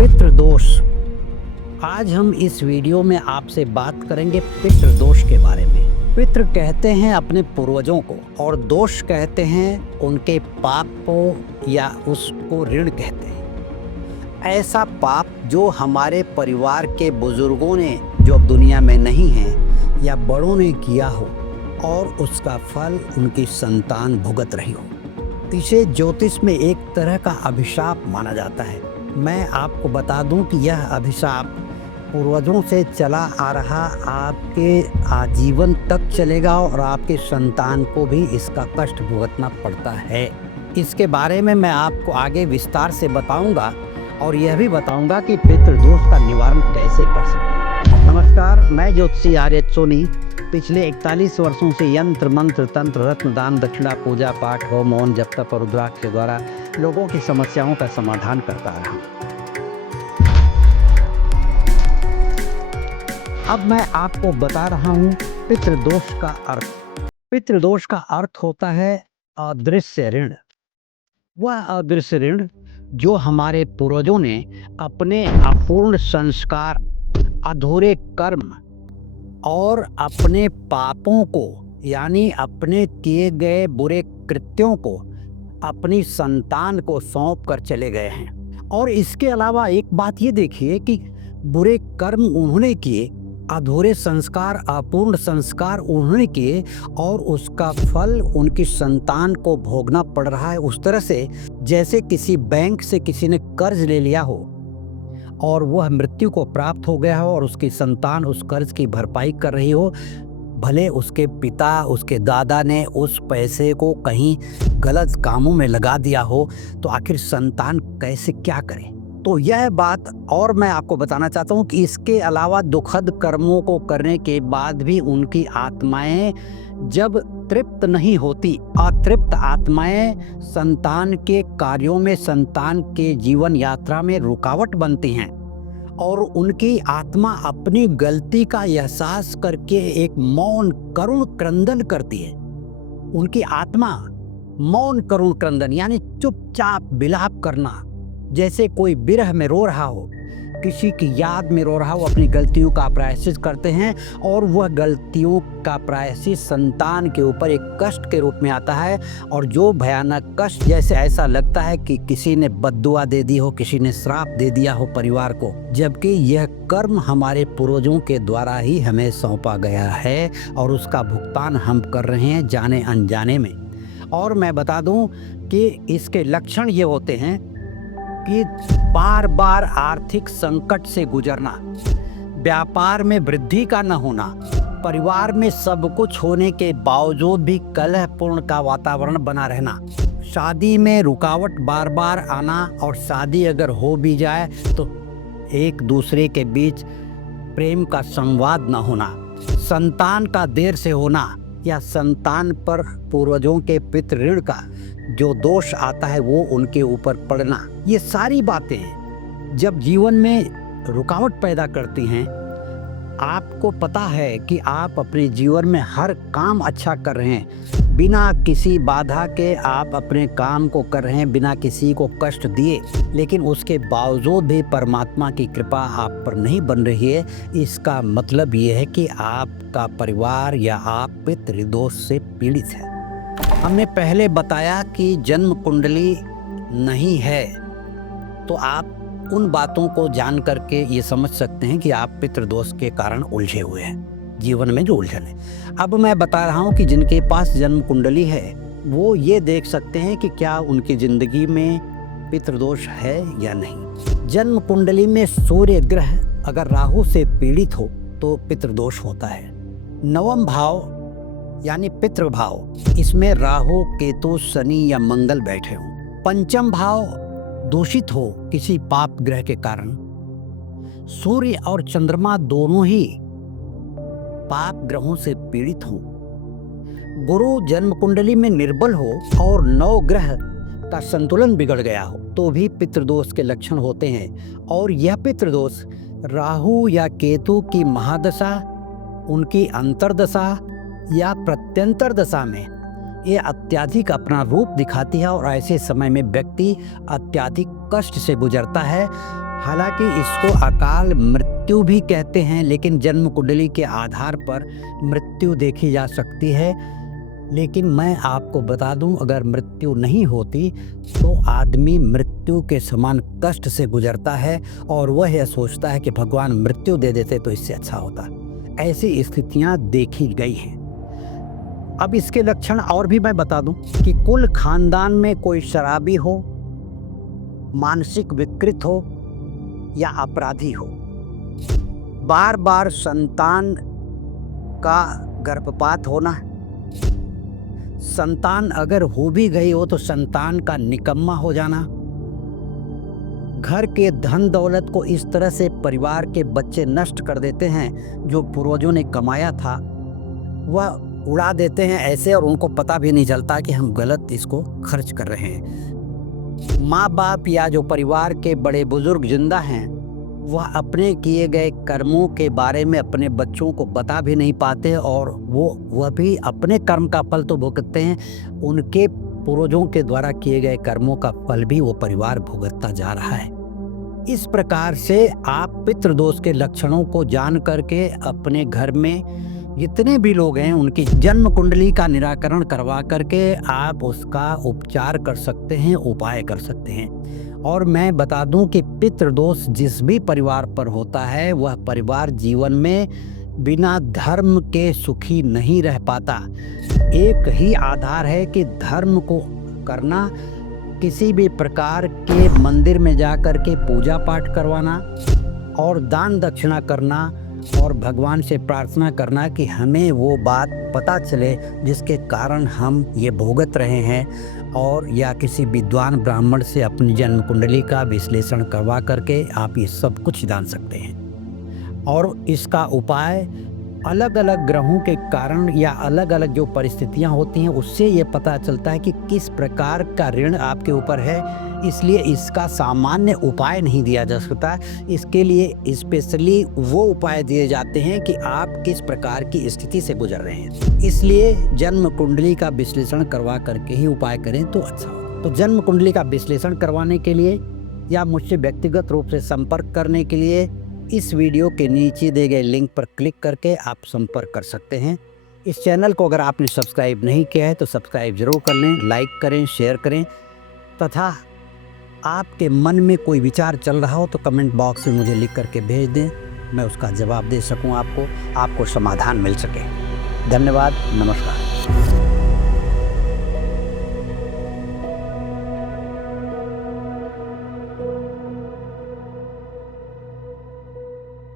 पितृदोष। आज हम इस वीडियो में आपसे बात करेंगे पितृदोष के बारे में। पितृ कहते हैं अपने पूर्वजों को और दोष कहते हैं उनके पाप को या उसको ऋण कहते हैं। ऐसा पाप जो हमारे परिवार के बुजुर्गों ने जो अब दुनिया में नहीं हैं या बड़ों ने किया हो और उसका फल उनकी संतान भुगत रही हो। इसे ज्योतिष में एक तरह का अभिशाप माना जाता है। मैं आपको बता दूं कि यह अभिशाप पूर्वजों से चला आ रहा आपके आजीवन तक चलेगा और आपके संतान को भी इसका कष्ट भुगतना पड़ता है। इसके बारे में मैं आपको आगे विस्तार से बताऊंगा और यह भी बताऊंगा कि पितृदोष का निवारण कैसे कर सकते हैं। नमस्कार, मैं ज्योतिषी आर्य सोनी पिछले 41 वर्षों से यंत्र मंत्र तंत्र रत्न दान दक्षिणा पूजा पाठ होम हवन जप तप और रुद्राक्ष के द्वारा लोगों की समस्याओं का समाधान करता रहा। अब मैं आपको बता रहा हूँ पितृदोष का अर्थ। पितृदोष का अर्थ होता है अदृश्य ऋण। वह अदृश्य ऋण जो हमारे पूर्वजों ने अपने अपूर्ण संस्कार, अधूरे कर्म और अपने पापों को यानी अपने किए गए बुरे कृत्यों को अपनी संतान को सौंप कर चले गए हैं। और इसके अलावा एक बात ये देखिए कि बुरे कर्म उन्होंने किए, अधूरे संस्कार, अपूर्ण संस्कार उन्होंने किए और उसका फल उनकी संतान को भोगना पड़ रहा है। उस तरह से जैसे किसी बैंक से किसी ने कर्ज ले लिया हो और वह मृत्यु को प्राप्त हो गया हो और उसकी संतान उस कर्ज की भरपाई कर रही हो। भले उसके पिता, उसके दादा ने उस पैसे को कहीं गलत कामों में लगा दिया हो, तो आखिर संतान कैसे क्या करे। तो यह बात और मैं आपको बताना चाहता हूँ कि इसके अलावा दुखद कर्मों को करने के बाद भी उनकी आत्माएं जब तृप्त नहीं होती, अतृप्त आत्माएं संतान के कार्यों में, संतान के जीवन यात्रा में रुकावट बनती हैं और उनकी आत्मा अपनी गलती का एहसास करके एक मौन करुण क्रंदन करती है। उनकी आत्मा मौन करुण क्रंदन यानी चुपचाप विलाप करना, जैसे कोई विरह में रो रहा हो, किसी की याद में रो रहा हो, अपनी गलतियों का प्रायश्चित करते हैं और वह गलतियों का प्रायश्चित संतान के ऊपर एक कष्ट के रूप में आता है। और जो भयानक कष्ट, जैसे ऐसा लगता है कि किसी ने बद्दुआ दे दी हो, किसी ने श्राप दे दिया हो परिवार को, जबकि यह कर्म हमारे पूर्वजों के द्वारा ही हमें सौंपा गया है और उसका भुगतान हम कर रहे हैं जाने अनजाने में। और मैं बता दूं कि इसके लक्षण ये होते हैं कि बार बार आर्थिक संकट से गुजरना, व्यापार में वृद्धि का न होना, परिवार में सब कुछ होने के बावजूद भी कलहपूर्ण का वातावरण बना रहना, शादी में रुकावट बार बार आना और शादी अगर हो भी जाए तो एक दूसरे के बीच प्रेम का संवाद न होना, संतान का देर से होना या संतान पर पूर्वजों के पितृ ऋण का जो दोष आता है वो उनके ऊपर पड़ना, ये सारी बातें जब जीवन में रुकावट पैदा करती हैं। आपको पता है कि आप अपने जीवन में हर काम अच्छा कर रहे हैं, बिना किसी बाधा के आप अपने काम को कर रहे हैं, बिना किसी को कष्ट दिए, लेकिन उसके बावजूद भी परमात्मा की कृपा आप पर नहीं बन रही है। इसका मतलब ये है कि आपका परिवार या आप पितृदोष से पीड़ित है। हमने पहले बताया कि जन्म कुंडली नहीं है, तो आप उन बातों को जान करके ये समझ सकते हैं कि आप पितृदोष के कारण उलझे हुए हैं, जीवन में जो उलझन है। अब मैं बता रहा हूँ कि जिनके पास जन्म कुंडली है वो ये देख सकते हैं कि क्या उनकी जिंदगी में पितृदोष है या नहीं। जन्म कुंडली में सूर्य ग्रह अगर राहु से पीड़ित हो तो पितृदोष होता है। नवम भाव यानी पितृभाव, इसमें राहु, केतु, शनि या मंगल बैठे हों। पंचम भाव दूषित हो किसी पाप ग्रह के कारण। सूर्य और चंद्रमा दोनों ही पाप ग्रहों से पीड़ित हों। गुरु जन्म कुंडली में निर्बल हो और नौ ग्रह का संतुलन बिगड़ गया हो तो भी पितृदोष के लक्षण होते हैं। और यह पितृदोष राहु या केतु की महादशा, उनकी अंतर्दशा या प्रत्यंतर दशा में ये अत्यधिक अपना रूप दिखाती है और ऐसे समय में व्यक्ति अत्यधिक कष्ट से गुजरता है। हालांकि इसको अकाल मृत्यु भी कहते हैं, लेकिन जन्म कुंडली के आधार पर मृत्यु देखी जा सकती है। लेकिन मैं आपको बता दूं, अगर मृत्यु नहीं होती तो आदमी मृत्यु के समान कष्ट से गुजरता है और वह यह सोचता है कि भगवान मृत्यु दे देते तो इससे अच्छा होता। ऐसी स्थितियां देखी गई हैं। अब इसके लक्षण और भी मैं बता दूं कि कुल खानदान में कोई शराबी हो, मानसिक विकृत हो या अपराधी हो, बार बार संतान का गर्भपात होना, संतान अगर हो भी गई हो तो संतान का निकम्मा हो जाना, घर के धन दौलत को इस तरह से परिवार के बच्चे नष्ट कर देते हैं, जो पूर्वजों ने कमाया था वह उड़ा देते हैं ऐसे, और उनको पता भी नहीं चलता कि हम गलत इसको खर्च कर रहे हैं। माँ बाप या जो परिवार के बड़े बुजुर्ग जिंदा हैं, वह अपने किए गए कर्मों के बारे में अपने बच्चों को बता भी नहीं पाते, और वह भी अपने कर्म का फल तो भुगतते हैं, उनके पूर्वजों के द्वारा किए गए कर्मों का फल भी वो परिवार भुगतता जा रहा है। इस प्रकार से आप पितृदोष के लक्षणों को जान करके अपने घर में जितने भी लोग हैं उनकी जन्म कुंडली का निराकरण करवा करके आप उसका उपचार कर सकते हैं, उपाय कर सकते हैं। और मैं बता दूं कि पितृदोष जिस भी परिवार पर होता है, वह परिवार जीवन में बिना धर्म के सुखी नहीं रह पाता। एक ही आधार है कि धर्म को करना, किसी भी प्रकार के मंदिर में जाकर के पूजा पाठ करवाना और दान दक्षिणा करना और भगवान से प्रार्थना करना कि हमें वो बात पता चले जिसके कारण हम ये भुगत रहे हैं, और या किसी विद्वान ब्राह्मण से अपनी जन्म कुंडली का विश्लेषण करवा करके आप ये सब कुछ जान सकते हैं। और इसका उपाय अलग अलग ग्रहों के कारण या अलग अलग जो परिस्थितियां होती हैं उससे ये पता चलता है कि किस प्रकार का ऋण आपके ऊपर है। इसलिए इसका सामान्य उपाय नहीं दिया जा सकता, इसके लिए स्पेशली वो उपाय दिए जाते हैं कि आप किस प्रकार की स्थिति से गुजर रहे हैं। इसलिए जन्म कुंडली का विश्लेषण करवा करके ही उपाय करें तो अच्छा हो। तो जन्म कुंडली का विश्लेषण करवाने के लिए या मुझसे व्यक्तिगत रूप से संपर्क करने के लिए इस वीडियो के नीचे दिए गए लिंक पर क्लिक करके आप संपर्क कर सकते हैं। इस चैनल को अगर आपने सब्सक्राइब नहीं किया है तो सब्सक्राइब जरूर कर लें, लाइक करें, शेयर करें, तथा आपके मन में कोई विचार चल रहा हो तो कमेंट बॉक्स में मुझे लिख करके भेज दें, मैं उसका जवाब दे सकूं, आपको समाधान मिल सके। धन्यवाद, नमस्कार।